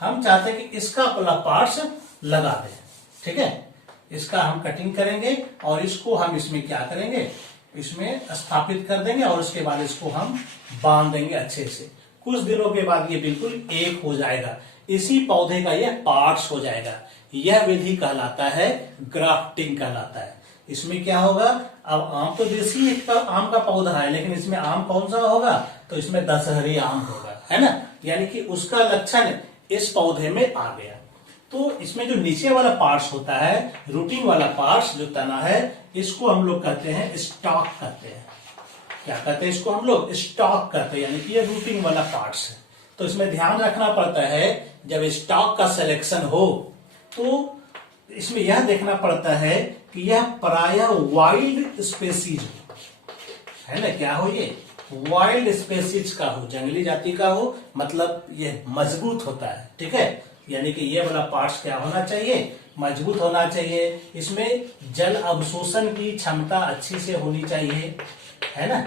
हम चाहते हैं कि इसका वाला पार्ट्स लगा दें। ठीक है, इसका हम कटिंग करेंगे और इसको हम इसमें क्या करेंगे, इसमें स्थापित कर देंगे और उसके बाद इसको हम बांध देंगे अच्छे से। कुछ दिनों के बाद ये बिल्कुल एक हो जाएगा, इसी पौधे का यह पार्ट्स हो जाएगा। यह विधि कहलाता है ग्राफ्टिंग कहलाता है। इसमें क्या होगा, अब आम तो देसी एक आम का पौधा है, लेकिन इसमें आम कौन सा होगा, तो इसमें दशहरी आम होगा, है ना, यानी कि उसका लक्षण इस पौधे में आ गया। तो इसमें जो नीचे वाला पार्ट्स होता है, रूटिंग वाला पार्ट्स जो तना है, इसको हम लोग कहते हैं स्टॉक कहते हैं। क्या कहते हैं इसको हम लोग, स्टॉक कहते हैं, यानी कि ये रूटिंग वाला पार्ट्स है। तो इसमें ध्यान रखना पड़ता है, जब स्टॉक का सिलेक्शन हो तो इसमें यह देखना पड़ता है कि यह प्रायः वाइल्ड स्पेसीज हो, है ना, क्या हो, ये वाइल्ड स्पेसीज का हो, जंगली जाति का हो, मतलब ये मजबूत होता है। ठीक है, यानी कि ये वाला पार्ट्स क्या होना चाहिए, मजबूत होना चाहिए। इसमें जल अवशोषण की क्षमता अच्छी से होनी चाहिए, है ना,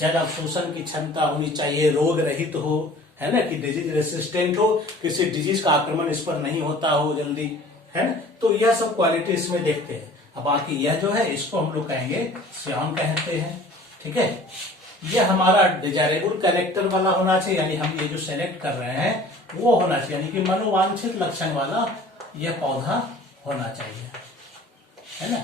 जल अवशोषण की क्षमता होनी चाहिए, रोग रहित हो, है ना, कि डिजीज रेसिस्टेंट हो, किसी डिजीज का आक्रमण इस पर नहीं होता हो जल्दी, है ना। तो यह सब क्वालिटी इसमें देखते हैं। अब बाकी यह जो है इसको हम लोग कहेंगे श्याम कहते हैं। ठीक है, यह हमारा डिजायरेबल कैरेक्टर वाला होना चाहिए, यानी हम ये जो सेलेक्ट कर रहे हैं वो होना चाहिए, यानी कि मनोवांछित लक्षण वाला यह पौधा होना चाहिए, है ना।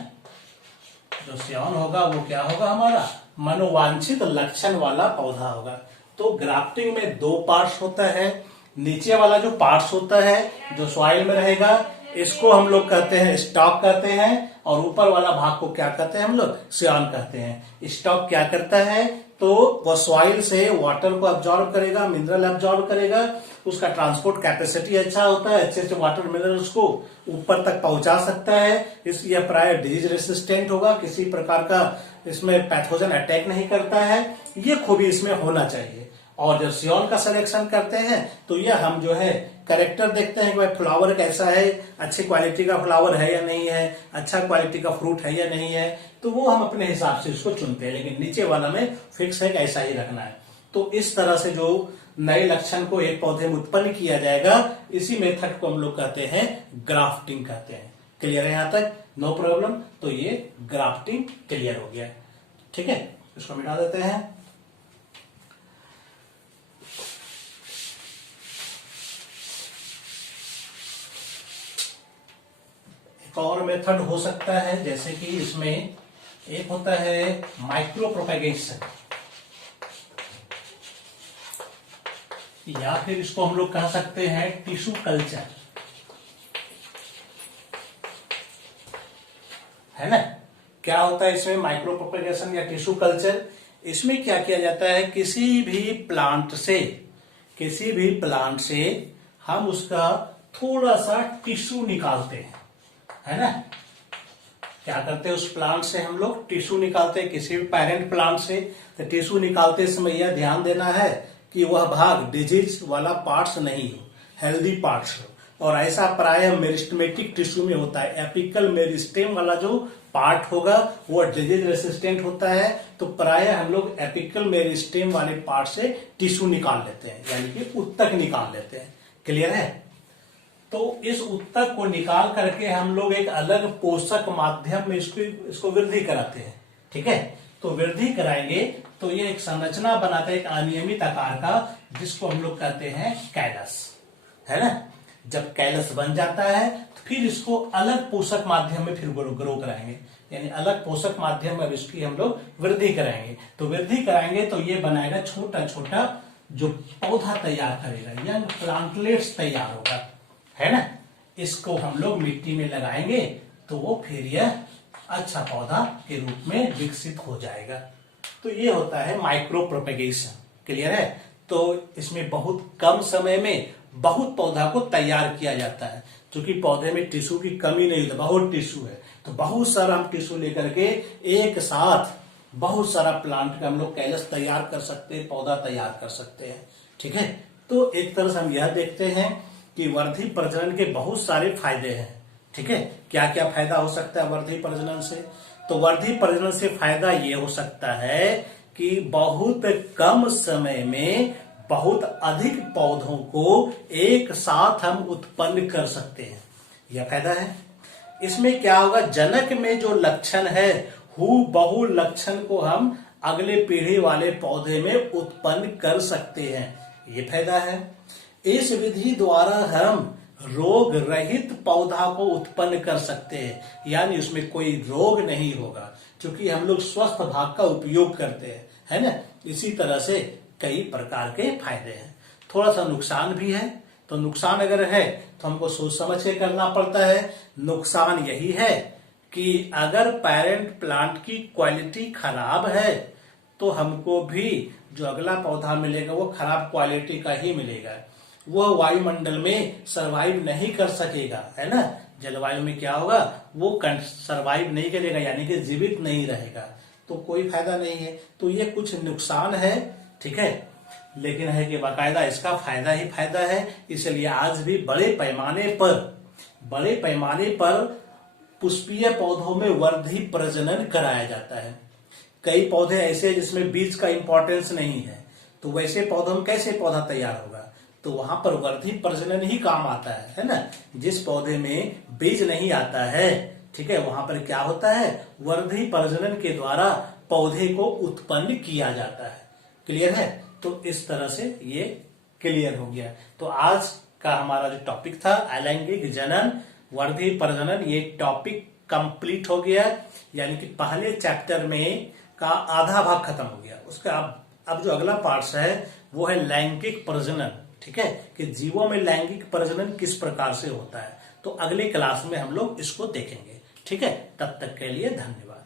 जो श्याम होगा वो क्या होगा, हमारा मनोवांछित लक्षण वाला पौधा होगा। तो ग्राफ्टिंग में दो पार्ट्स होता है, नीचे वाला जो पार्ट्स होता है जो सॉइल में रहेगा, इसको हम लोग कहते हैं स्टॉक कहते हैं, और ऊपर वाला भाग को क्या कहते हैं हम लोग, श्याम कहते हैं। स्टॉक क्या करता है, तो वह सॉइल से वाटर को अब्जॉर्ब करेगा, मिनरल अब्जॉर्ब करेगा, उसका ट्रांसपोर्ट कैपेसिटी अच्छा होता है, अच्छे से वाटर मिनरल्स को ऊपर तक पहुंचा सकता है। यह प्राय डिजीज रेसिस्टेंट होगा, किसी प्रकार का इसमें पैथोजन अटैक नहीं करता है, ये खूबी इसमें होना चाहिए। और जब सियोन का सिलेक्शन करते हैं तो यह हम जो है कैरेक्टर देखते हैं कि भाई फ्लावर कैसा है, अच्छी क्वालिटी का फ्लावर है या नहीं है, अच्छा क्वालिटी का फ्रूट है या नहीं है, तो वो हम अपने हिसाब से उसको चुनते हैं। लेकिन नीचे वाला में फिक्स है कि ऐसा ही रखना है। तो इस तरह से जो नए लक्षण को एक पौधे में उत्पन्न किया जाएगा, इसी मेथड को हम लोग कहते हैं ग्राफ्टिंग कहते हैं। क्लियर है यहां तक, नो प्रॉब्लम। तो ये ग्राफ्टिंग क्लियर हो गया। ठीक है, इसको मिटा देते हैं। और मेथड हो सकता है, जैसे कि इसमें एक होता है माइक्रो प्रोपेगेशन, या फिर इसको हम लोग कह सकते हैं टिश्यू कल्चर, है ना। क्या होता है इसमें माइक्रो प्रोपेगेशन या टिश्यू कल्चर, इसमें क्या किया जाता है, किसी भी प्लांट से हम उसका थोड़ा सा टिश्यू निकालते हैं, है ना। क्या करते हैं, उस प्लांट से हम लोग टिश्यू निकालते हैं, किसी भी पेरेंट प्लांट से। तो टिश्यू निकालते समय यह ध्यान देना है कि वह भाग डिजीज वाला पार्ट्स नहीं हो, हेल्दी पार्ट्स हो। और ऐसा प्राय मेरिस्टेमेटिक टिश्यू में होता है। एपिकल मेरिस्टेम वाला जो पार्ट होगा वो डिजीज रेसिस्टेंट होता है, तो प्राय हम लोग एपिकल मेरिस्टेम वाले पार्ट से टिश्यू निकाल लेते हैं, यानी कि उत्तक निकाल लेते हैं। क्लियर है। तो इस उत्तक को निकाल करके हम लोग एक अलग पोषक माध्यम में इसको वृद्धि कराते हैं। ठीक है, तो वृद्धि कराएंगे तो ये एक संरचना बनाता है, एक अनियमित आकार का, जिसको हम लोग कहते हैं कैलस, है ना। जब कैलस बन जाता है तो फिर इसको अलग पोषक माध्यम में फिर ग्रो कराएंगे, यानी अलग पोषक माध्यम में इसकी हम लोग वृद्धि कराएंगे। तो वृद्धि कराएंगे तो ये बनाएगा छोटा छोटा जो पौधा तैयार करेगा, यंग प्लांटलेट्स तैयार होगा, है ना। इसको हम लोग मिट्टी में लगाएंगे तो वो फिर यह अच्छा पौधा के रूप में विकसित हो जाएगा। तो ये होता है माइक्रो प्रोपेगेशन। क्लियर है। तो इसमें बहुत कम समय में बहुत पौधा को तैयार किया जाता है, क्योंकि पौधे में टिश्यू की कमी नहीं होती, बहुत टिश्यू है, तो बहुत सारा हम टिश्यू लेकर के एक साथ बहुत सारा प्लांट का हम लोग कैलस तैयार कर सकते हैं, पौधा तैयार कर सकते हैं। ठीक है, तो एक तरह से हम यह देखते हैं कि वर्धी प्रजनन के बहुत सारे फायदे हैं। ठीक है, क्या क्या फायदा हो सकता है वर्धी प्रजनन से। तो वर्धी प्रजनन से फायदा ये हो सकता है कि बहुत कम समय में बहुत अधिक पौधों को एक साथ हम उत्पन्न कर सकते हैं, यह फायदा है। इसमें क्या होगा, जनक में जो लक्षण है हूबहू लक्षण को हम अगले पीढ़ी वाले पौधे में उत्पन्न कर सकते हैं, ये फायदा है। इस विधि द्वारा हम रोग रहित पौधा को उत्पन्न कर सकते हैं, यानी उसमें कोई रोग नहीं होगा, क्योंकि हम लोग स्वस्थ भाग का उपयोग करते हैं, है ना। इसी तरह से कई प्रकार के फायदे हैं। थोड़ा सा नुकसान भी है, तो नुकसान अगर है तो हमको सोच समझ के करना पड़ता है। नुकसान यही है कि अगर पेरेंट प्लांट की क्वालिटी खराब है तो हमको भी जो अगला पौधा मिलेगा वो खराब क्वालिटी का ही मिलेगा, वह वायुमंडल में सरवाइव नहीं कर सकेगा, है ना। जलवायु में क्या होगा, वो सरवाइव नहीं करेगा, यानी कि जीवित नहीं रहेगा, तो कोई फायदा नहीं है। तो ये कुछ नुकसान है, ठीक है, लेकिन है कि बाकायदा इसका फायदा ही फायदा है। इसलिए आज भी बड़े पैमाने पर पुष्पीय पौधों में वर्धी प्रजनन कराया जाता है। कई पौधे ऐसे जिसमें बीज का इंपॉर्टेंस नहीं है, तो वैसे पौधों में कैसे पौधा तैयार होगा, तो वहां पर वर्धी प्रजनन ही काम आता है ना। जिस पौधे में बीज नहीं आता है, ठीक है, वहां पर क्या होता है, वर्धी प्रजनन के द्वारा पौधे को उत्पन्न किया जाता है। क्लियर है, तो इस तरह से ये क्लियर हो गया। तो आज का हमारा जो टॉपिक था अलैंगिक जनन वर्धी प्रजनन, ये टॉपिक कंप्लीट हो गया, यानी कि पहले चैप्टर में का आधा भाग खत्म हो गया। उसका अब जो अगला पार्ट है वो है लैंगिक प्रजनन, ठीक है, कि जीवों में लैंगिक प्रजनन किस प्रकार से होता है। तो अगले क्लास में हम लोग इसको देखेंगे, ठीक है। तब तक के लिए धन्यवाद।